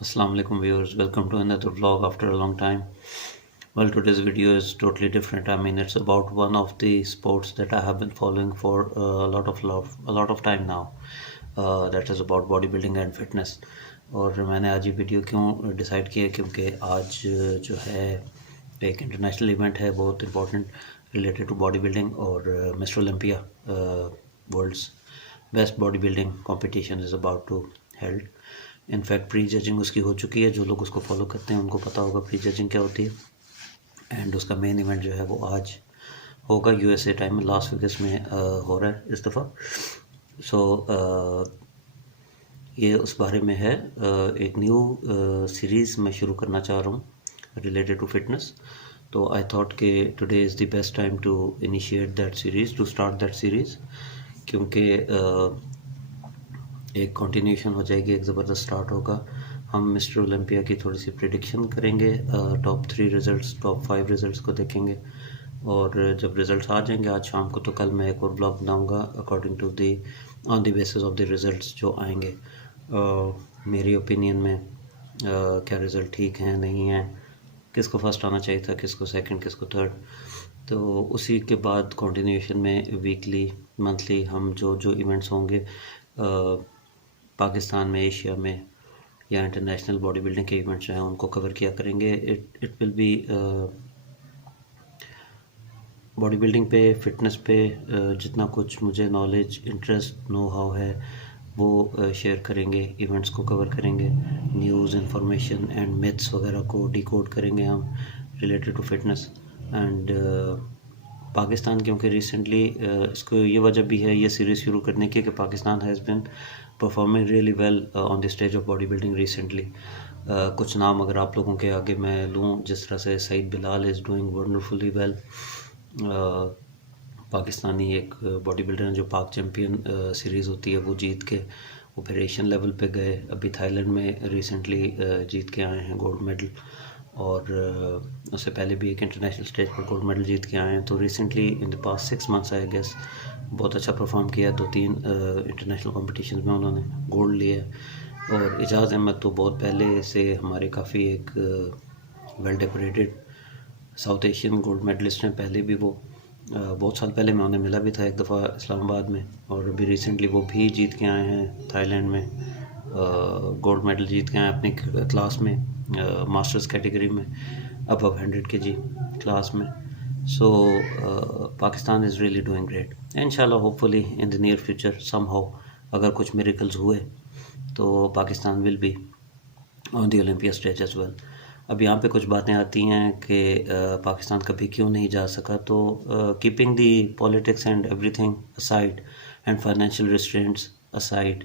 Assalamu alaikum viewers, welcome to another vlog after a long time. Well, today's video is totally different. I mean, it's about one of the sports that I have been following for a lot of time now. That is about bodybuilding and fitness. और मैंने आज ये video क्यों decide किया क्योंकि आज जो है एक इंटरनेशनल इवेंट है बहुत important related to body building और mister Olympia world's best body building competition is about to held. In fact pre judging उसकी हो चुकी है. जो लोग उसको फॉलो करते हैं उनको पता होगा प्री जजिंग क्या होती है. एंड उसका मेन इवेंट जो है वो आज होगा यूएसए टाइम में लास वेगस में हो रहा है इस दफ़ा. सो ये उस बारे में है. एक न्यू सीरीज़ मैं शुरू करना चाह रहा हूँ रिलेटेड टू फिटनेस. तो आई थॉट कि today is the best time to initiate that series, to start that series, क्योंकि एक कंटिन्यूशन हो जाएगी, एक ज़बरदस्त स्टार्ट होगा. हम मिस्टर ओलंपिया की थोड़ी सी प्रेडिक्शन करेंगे, टॉप 3 रिज़ल्ट्स, टॉप 5 रिज़ल्ट्स को देखेंगे. और जब रिज़ल्ट्स आ जाएंगे आज शाम को तो कल मैं एक और ब्लॉग बनाऊंगा according to the on the basis of the results जो आएंगे. मेरी ओपिनियन में क्या रिज़ल्ट ठीक हैं नहीं हैं, किसको फर्स्ट आना चाहिए था, किसको सेकंड, किसको थर्ड. तो उसी के बाद कंटिन्यूशन में वीकली मंथली हम जो जो इवेंट्स होंगे पाकिस्तान में, एशिया में या इंटरनेशनल बॉडी बिल्डिंग के इवेंट्स हैं उनको कवर किया करेंगे. It will be body building पे, फिटनेस पे जितना कुछ मुझे नॉलेज, इंटरेस्ट, नो हाउ है वो शेयर करेंगे. इवेंट्स को कवर करेंगे, न्यूज़, इंफॉर्मेशन एंड मिथ्स वगैरह को डिकोड करेंगे हम related to fitness. And Pakistan, क्योंकि रिसेंटली इसको ये वजह भी है ये सीरीज़ शुरू करने की कि Pakistan has been performing really well on the stage of body building recently. कुछ नाम अगर आप लोगों के आगे मैं लूँ, जिस तरह से Saeed Bilal is doing wonderfully well. Pakistani एक बॉडी बिल्डर हैं जो पाक चैम्पियन सीरीज़ होती है वो जीत के वो फिर एशियन लेवल पे गए. अभी थाईलैंड में रिसेंटली जीत के आए हैं गोल्ड मेडल. और उससे पहले भी एक इंटरनेशनल स्टेज पर गोल्ड मेडल जीत के आए हैं. तो recently in the past 6 months I guess बहुत अच्छा परफॉर्म किया. 2-3 इंटरनेशनल कॉम्पिटिशन में उन्होंने गोल्ड लिया. और एजाज़ अहमद तो बहुत पहले से हमारे काफ़ी एक well decorated South Asian gold medallist हैं. पहले भी वो बहुत साल पहले मैं उन्हें मिला भी था एक दफ़ा इस्लामाबाद में. और अभी रिसेंटली वो भी जीत के आए हैं थाईलैंड में, गोल्ड मेडल जीत के आए अपनी क्लास में, मास्टर्स कैटेगरी में, अबव 100 kg क्लास में. So Pakistan is really doing great. इंशाल्लाह hopefully in the near future somehow अगर कुछ मिरेकल्स हुए तो Pakistan will be on the Olympia stage as well. अब यहाँ पे कुछ बातें आती हैं कि पाकिस्तान कभी क्यों नहीं जा सका. तो keeping the politics and everything aside and financial restraints aside,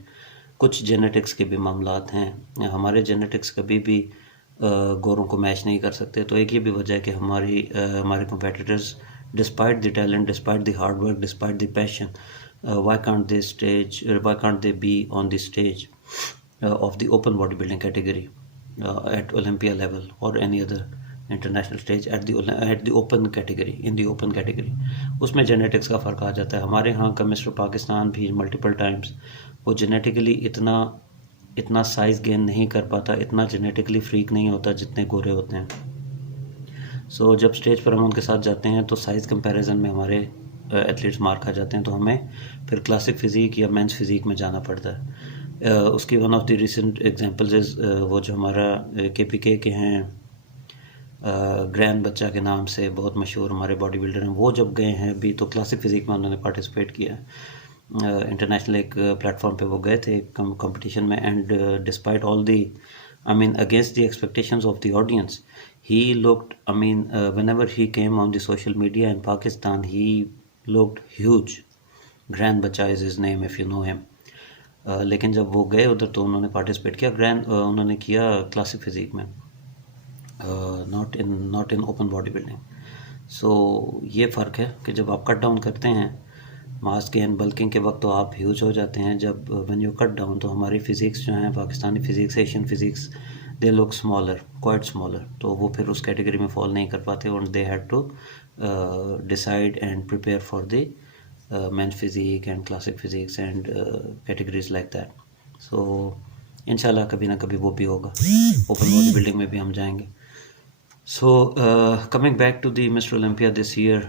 कुछ जेनेटिक्स के भी मामलात हैं. हमारे जेनेटिक्स कभी भी गोरों को मैच नहीं कर सकते. तो एक ये भी वजह है कि हमारे competitors despite the talent, despite the hard work, despite the passion, why can't they be on the stage of the open bodybuilding category at Olympia level or any other international stage at the open category, in the open category. उसमें genetics का फ़र्क आ जाता है. हमारे यहाँ का mister Pakistan भी multiple times वो जेनेटिकली इतना साइज़ गेन नहीं कर पाता, इतना जेनेटिकली फ्रीक नहीं होता जितने गोरे होते हैं. सो जब स्टेज पर हम उनके साथ जाते हैं तो साइज़ कंपैरिजन में हमारे एथलीट्स मार खा जाते हैं. तो हमें फिर क्लासिक फ़िज़ीक या मेंस फ़िज़ीक में जाना पड़ता है. उसकी one of the recent examples is वो जो हमारा केपीके के हैं, ग्रैंड बच्चा के नाम से बहुत मशहूर हमारे बॉडी बिल्डर हैं. वो जब गए हैं अभी तो क्लासिक फ़िज़ीक में उन्होंने पार्टिसिपेट किया. इंटरनेशनल एक प्लेटफॉर्म पे वो गए थे कंपटीशन में. And despite all the, I mean, against the expectations of the audience, he looked, I mean, whenever he came on the social media in Pakistan, he looked huge. Grand Bacha is his name if you know him. लेकिन जब वो गए उधर तो उन्होंने participate किया उन्होंने किया क्लासिक फिजिक में, not in open body building. So ये फ़र्क है कि जब आप कट डाउन करते हैं मास गेन बल्किंग के वक्त तो आप ह्यूज हो जाते हैं. जब व्हेन यू कट डाउन तो हमारी फ़िज़िक्स जो हैं, Pakistani physics, Asian physics, they look smaller, quite smaller. तो वो फिर उस कैटेगरी में फॉल नहीं कर पाते. और they had to decide and prepare for the men's physique and classic physiques and categories like that. So इंशाल्लाह कभी ना कभी वो भी होगा, ओपन बॉडी बिल्डिंग में भी हम जाएंगे। So coming back to the mister Olympia this year,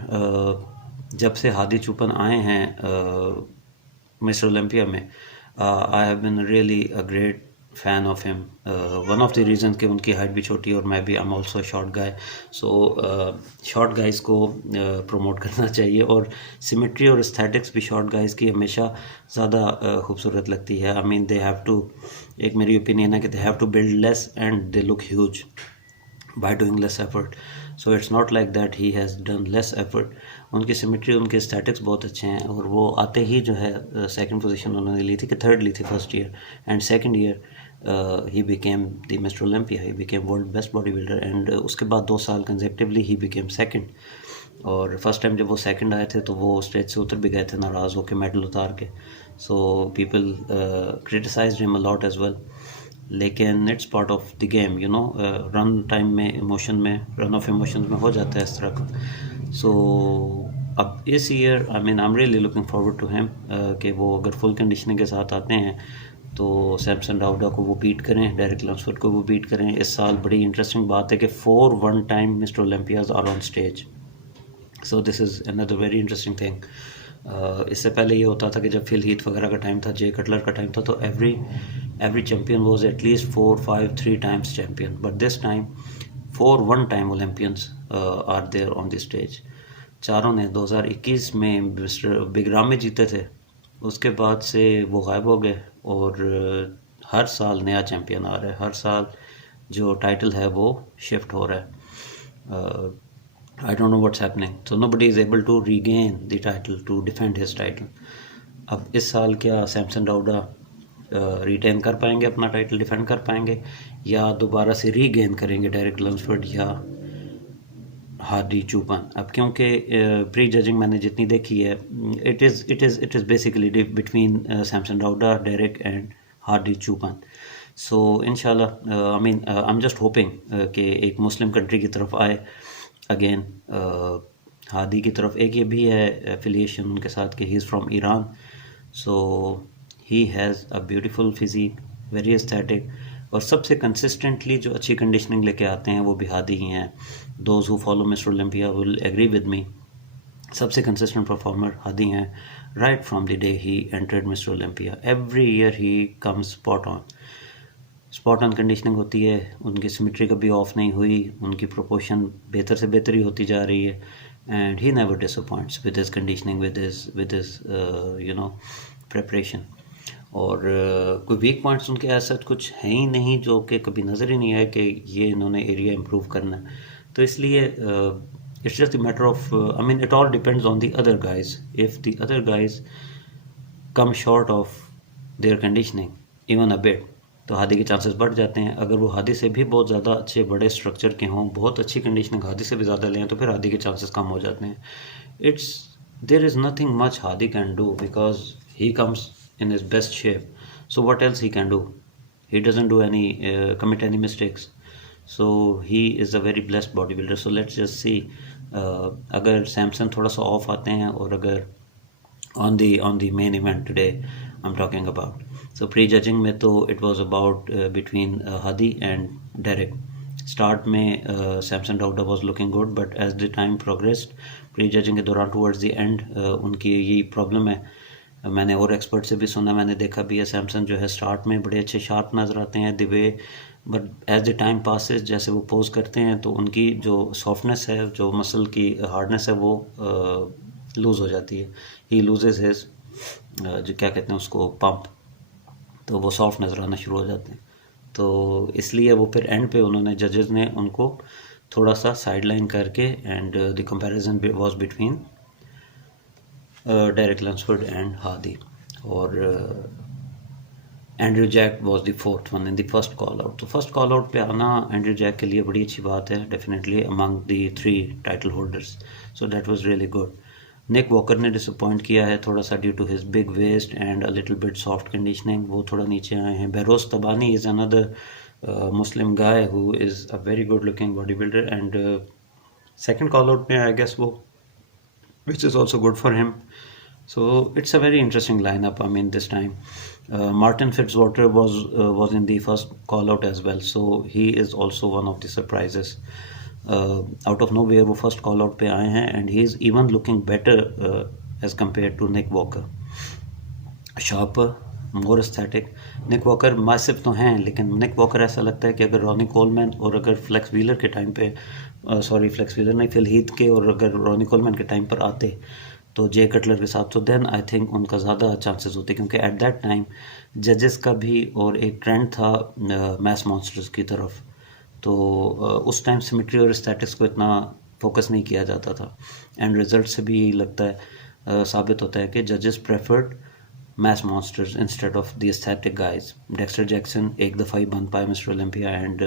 जब से हादी चुपन आए हैं मिस्टर ओलंपिया में, I have been really a great fan of him. One of the reason कि उनकी हाइट भी छोटी है और मैं भी I am also short guy, so short guys को प्रमोट करना चाहिए, और सिमेट्री और एस्थेटिक्स भी शॉर्ट गाइज की हमेशा ज़्यादा खूबसूरत लगती है। I mean they have to, एक मेरी ओपिनियन है कि they have to build less and they look huge by doing less effort. So it's not like that he has done less effort. उनकी सिमेट्री, उनके स्टैटिक्स बहुत अच्छे हैं, और वो आते ही जो है सेकंड पोजीशन उन्होंने ली थी कि थर्ड ली थी first year, and second year he became the mister Olympia, he became world best body builder, and उसके बाद 2 साल कंसेक्टिवली ही बिकेम सेकंड। और फर्स्ट टाइम जब वो सेकंड आए थे तो वो स्टेज से उतर भी गए थे नाराज़ होकर मेडल उतार के। So people criticized him a lot as well, लेकिन it's part of the game, you know, run time में इमोशन में, रन ऑफ इमोशन में हो जाता है इस तरह का। सो अब इस year I mean I am really looking forward to him कि वो अगर फुल कंडीशनिंग के साथ आते हैं तो सैमसन डाउडा को वो बीट करें, डेरिक लम्सफोर्ड को वो बीट करें। इस साल बड़ी इंटरेस्टिंग बात है कि 4 one time mister Olympias are on stage, so this is another very interesting thing. इससे पहले ये होता था कि जब फिल हीथ वगैरह का टाइम था, जे कटलर का टाइम था, तो every champion was at least 4, 5, 3 times champion, but this time 4 one time Olympians are there on the stage. चारों ने 2021 में मिस्टर बिग में जीते थे, उसके बाद से वो गायब हो गए, और हर साल नया चैम्पियन आ रहा है, हर साल जो टाइटल है वो शिफ्ट हो रहा है। I don't know what's happening. So nobody is able to regain the title, to defend his title. अब इस साल क्या सैमसन डाउडा रिटेन कर पाएंगे अपना टाइटल, डिफेंड कर पाएंगे, या दोबारा से रीगेन करेंगे डेरिक लम्सफोर्ड या हार्डी चुपन? अब क्योंकि प्री जजिंग मैंने जितनी देखी है, it is basically between Samson Dauda, Derek and Hardy Choopan. So इंशाल्लाह I mean I am just hoping कि एक मुस्लिम कंट्री की तरफ आए अगेन। हादी की तरफ एक ये भी है एफिलिएशन उनके साथ कि he is from Iran, so he has a beautiful physique, very aesthetic, और सबसे कंसिस्टेंटली जो अच्छी कंडीशनिंग लेके आते हैं वो भी हादी ही हैं। Those who follow mister Olympia will agree with me, सबसे कंसिस्टेंट परफॉर्मर हादी हैं right from the day he entered mister Olympia. Every year he comes spot on conditioning होती है, उनकी सिमेट्री कभी ऑफ नहीं हुई, उनकी प्रोपोर्शन बेहतर से बेहतर ही होती जा रही है, and he never disappoints with his conditioning, with his you know preparation. और कोई वीक पॉइंट्स उनके ऐसा कुछ है ही नहीं जो कि कभी नज़र ही नहीं आया कि ये इन्होंने एरिया इम्प्रूव करना है। तो इसलिए it's just the matter of, I mean it all depends on the other guys. If the other guys come short of their conditioning even a bit, तो हादी के चांसेस बढ़ जाते हैं। अगर वो हादी से भी बहुत ज़्यादा अच्छे बड़े स्ट्रक्चर के हों, बहुत अच्छी कंडीशनिंग हादी से भी ज़्यादा लें, तो फिर हादी के चांसेस कम हो जाते हैं। There is nothing much Hadi can do because he comes in his best shape. So what else he can do? He doesn't do any commit any mistakes. So he is a very blessed bodybuilder. So let's just see. अगर सैमसन थोड़ा सा of आते हैं, और अगर on the main event today I'm talking about. So pre-judging में तो it was about between Hadi and Derek. Start में Samson डाउडा was looking good, but as the time progressed, pre-judging के दौरान towards the end उनकी ये प्रॉब्लम है। मैंने और एक्सपर्ट से भी सुना, मैंने देखा भी है, सैमसन जो है स्टार्ट में बड़े अच्छे शार्प नज़र आते हैं the way, but as the time passes जैसे वो पोज करते हैं तो उनकी जो सॉफ्टनेस है, जो मसल की हार्डनेस है, वो लूज़ हो जाती है। ही लूजेज हिज जो क्या कहते हैं उसको, पंप, तो वो सॉफ्ट नज़र आना शुरू हो जाते हैं। तो इसलिए वो फिर एंड पे उन्होंने, जजेस ने उनको थोड़ा सा साइड लाइन करके, and the comparison was between Derek Lunsford and Hadi, or Andrew Jacked was the fourth one in the first call out. तो फर्स्ट कॉल आउट पे आना एंड्रयू जैक के लिए बड़ी अच्छी बात है, definitely among the 3 title holders, so that was really good. Nick Walker ने डिसअपॉइंट किया है थोड़ा सा due to his big waist and a little bit soft conditioning, वो थोड़ा नीचे आए हैं। Behrooz Tabani is another Muslim guy who is a very good looking body builder, and second call out में आई गेस वो, which is also good for him. So it's a very interesting lineup. I mean, this time Martin Fitzwater was in the first call out as well, so he is also one of the surprises. Out of nowhere वो first call out पे आए हैं and he is even looking better as compared to Nick Walker. Sharper, more aesthetic. Nick walker massive तो हैं, लेकिन निक walker ऐसा लगता है कि अगर रॉनी कोलमैन और अगर फ्लेक्स व्हीलर के टाइम पे फ्लेक्स व्हीलर नहीं, फिल हीथ के और अगर रॉनी कोलमैन के टाइम पर आते तो जे कटलर के साथ, तो देन आई थिंक उनका ज़्यादा चांसेस होते, क्योंकि एट दैट टाइम जजेस का भी और एक ट्रेंड था मैस मॉन्स्टर्स की तरफ, तो उस टाइम सिमेट्री और स्टैटिक्स को इतना फोकस नहीं किया जाता था। एंड रिजल्ट से भी यही लगता है, साबित होता है कि जजेस preferred mass monsters instead of the aesthetic guys. Dexter Jackson एक दफ़ा ही बन पाए मिस्टर ओलंपिया एंड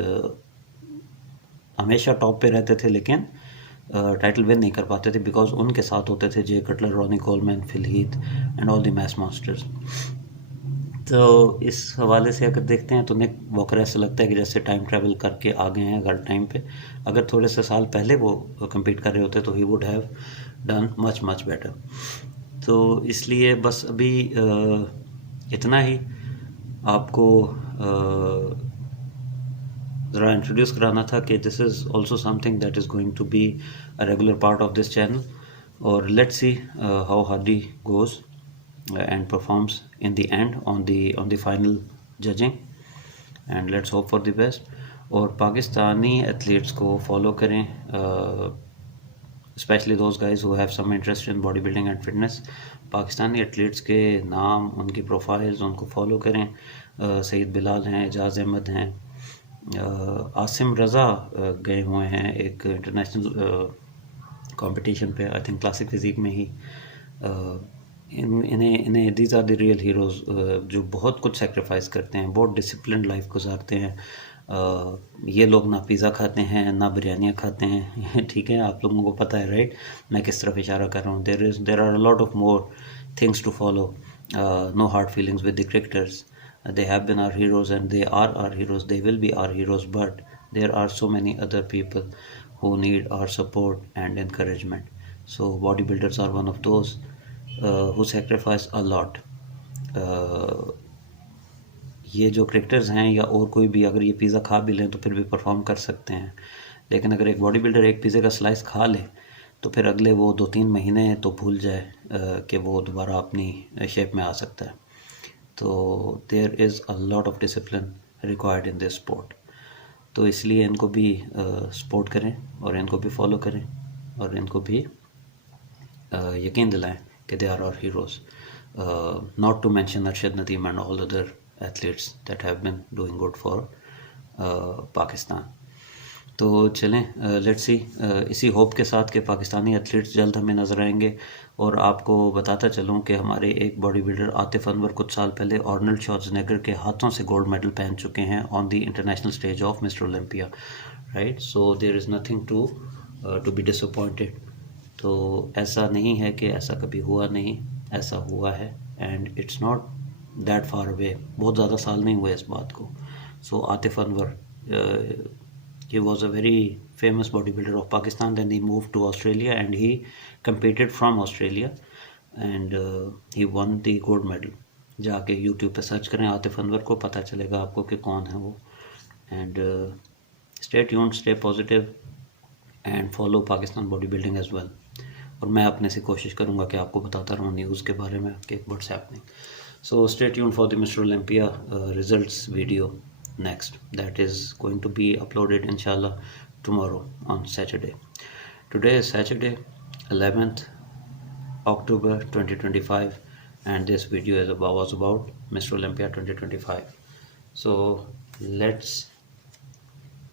हमेशा टॉप पे रहते थे, लेकिन टाइटल विन नहीं कर पाते थे बिकॉज उनके साथ होते थे Jay Cutler, Ronnie Coleman, Phil Heath and all the mass masters. तो इस हवाले से अगर देखते हैं तो निक वॉकर ऐसा लगता है कि जैसे टाइम ट्रैवल करके आ गए हैं हर टाइम पे। अगर थोड़े से साल पहले वो कम्पीट कर रहे होते तो he would have done much much better. तो इसलिए बस अभी इतना ही आपको ज़रा इंट्रोड्यूस कराना था कि this is also something that is going to be a regular part of this channel, और let's see how Hardy goes and performs in the end on the final judging, and let's hope for the best. और Pakistani athletes को follow करें, specially those guys who have some interest in body building and fitness. Pakistani athletes के नाम, उनकी profiles, उनको follow करें। सईद बिलाल हैं, एजाज़ अहमद हैं, आसिम रज़ा गए हुए हैं एक इंटरनेशनल कंपटीशन पे, आई थिंक क्लासिक फिजिक में ही। इन्हें these are the real heroes जो बहुत कुछ सेक्रीफाइस करते हैं, बहुत डिसिप्लिन लाइफ गुजारते हैं। ये लोग ना पिज़्ज़ा खाते हैं ना बिरयानियाँ खाते हैं ठीक है, आप लोगों को पता है राइट मैं किस तरफ इशारा कर रहा हूँ। There are a lot of more things to follow, no hard feelings with the cricketers. They have been our heroes and they are our heroes, they will be our heroes, but there are so many other people who need our support and encouragement. So bodybuilders are one of those who sacrifice a lot. ये जो cricketers हैं या और कोई भी अगर ये pizza खा भी लें तो फिर भी परफॉर्म कर सकते हैं, लेकिन अगर एक बॉडी बिल्डर एक पिज़्ज़े का स्लाइस खा ले तो फिर अगले वो 2-3 महीने तो भूल जाए कि वो दोबारा अपनी शेप में आ सकता है। तो there is a lot of discipline required in this sport, तो इसलिए इनको भी सपोर्ट करें और इनको भी फॉलो करें और इनको भी यकीन दिलाएं कि they are our heroes, not to mention Arshad Nadeem and all other athletes that have been doing good for Pakistan. तो चलें लेट्स सी, इसी होप के साथ कि पाकिस्तानी एथलीट्स जल्द हमें नज़र आएंगे। और आपको बताता चलूं कि हमारे एक बॉडी बिल्डर आतिफ अनवर कुछ साल पहले आर्नल्ड श्वार्ज़नेगर के हाथों से गोल्ड मेडल पहन चुके हैं on the international stage of mister Olympia, right. So there is nothing to be disappointed. तो ऐसा नहीं है कि ऐसा कभी हुआ नहीं, ऐसा हुआ है and it's not that far away, बहुत ज़्यादा साल नहीं हुए इस बात को। So Atif Anwar he was a very famous bodybuilder of Pakistan, then he moved to Australia and he competed from Australia and he won the gold medal। जाके YouTube पे सर्च करें आतिफ अनवर को, पता चलेगा आपको कि कौन है वो। And stay tuned, stay positive and follow Pakistan bodybuilding as well। और मैं अपने से कोशिश करूँगा कि आपको बताता रहूँ न्यूज़ के बारे में कि what's happening। So stay tuned for the Mr. Olympia results video next, that is going to be uploaded inshallah tomorrow on Saturday. Today is Saturday 11th October 2025 and this video was about Mr. Olympia 2025. So let's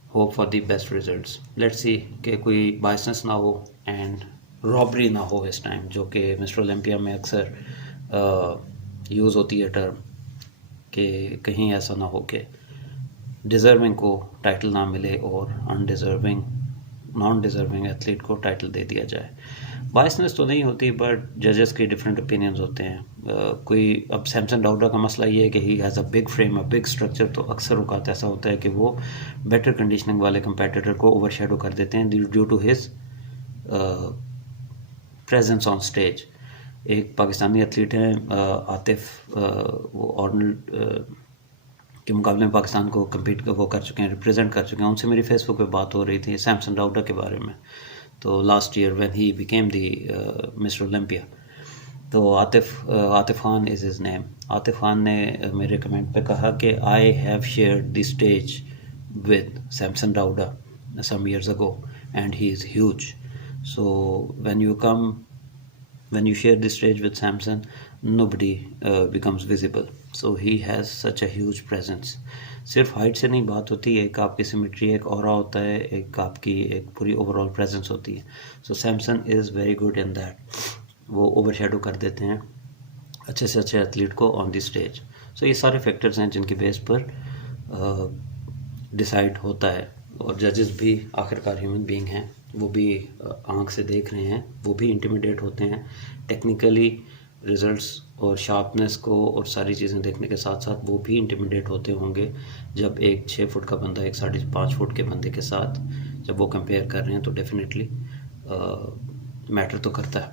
hope for the best results. Let's see कि कोई biasness ना हो and robbery ना हो इस time, जो कि mister Olympia में अक्सर यूज़ होती है टर्म, कि कहीं ऐसा ना हो कि डिज़र्विंग को टाइटल ना मिले और अनडिज़र्विंग नॉन डिज़र्विंग एथलीट को टाइटल दे दिया जाए। बायसनेस तो नहीं होती बट जजेस के डिफरेंट ओपिनियंस होते हैं। कोई अब सैमसन डाउडा का मसला ये है कि he has a big frame, a big structure, तो अक्सर औकात ऐसा होता है कि वो बेटर कंडीशनिंग वाले कंपेटिटर को ओवरशैडो कर देते हैं due to his presence on stage. एक पाकिस्तानी एथलीट हैं आतिफ, वो आर्नल्ड के मुकाबले में पाकिस्तान को वो कर चुके हैं, रिप्रेजेंट कर चुके हैं। उनसे मेरी फेसबुक पे बात हो रही थी सैमसन राउडा के बारे में। तो last year when he became the mister Olympia, तो Atif Khan is his name. Atif Khan ने मेरे कमेंट पे कहा कि I have shared the stage with Samson Dauda some years ago and he is huge. So when you share the stage with Samson, nobody becomes visible. So he has such a huge presence. सिर्फ height से नहीं बात होती, एक आपकी symmetry, एक aura होता है, एक आपकी एक पूरी ओवरऑल प्रेजेंस होती है। So Samson is very good in that. वो ओवरशैडो कर देते हैं अच्छे से अच्छे एथलीट को ऑन द स्टेज। सो ये सारे फैक्टर्स हैं जिनकी बेस पर डिसाइड होता है। और जजेस भी आखिरकार ह्यूमन बीइंग हैं, वो भी आंख से देख रहे हैं, वो भी इंटिमिडेट होते हैं टेक्निकली रिजल्ट्स और शार्पनेस को और सारी चीज़ें देखने के साथ साथ वो भी इंटिमिडेट होते होंगे जब एक 6 फुट का बंदा एक 5.5 फुट के बंदे के साथ जब वो कंपेयर कर रहे हैं, तो डेफिनेटली मैटर तो करता है,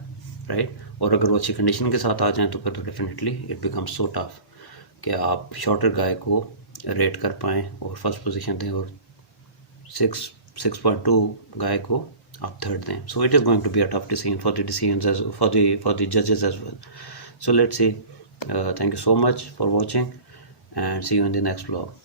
राइट। और अगर वो अच्छी कंडीशन के साथ आ जाएँ तो फिर तो definitely it becomes so tough कि आप शॉर्टर गाय को रेट कर पाएँ और फर्स्ट पोजीशन दें और 6.2 गाय को आप थर्ड दें। So it is going to be a tough decision for the decisions for the judges as well. So let's see. Thank you so much for watching and see you in the next vlog.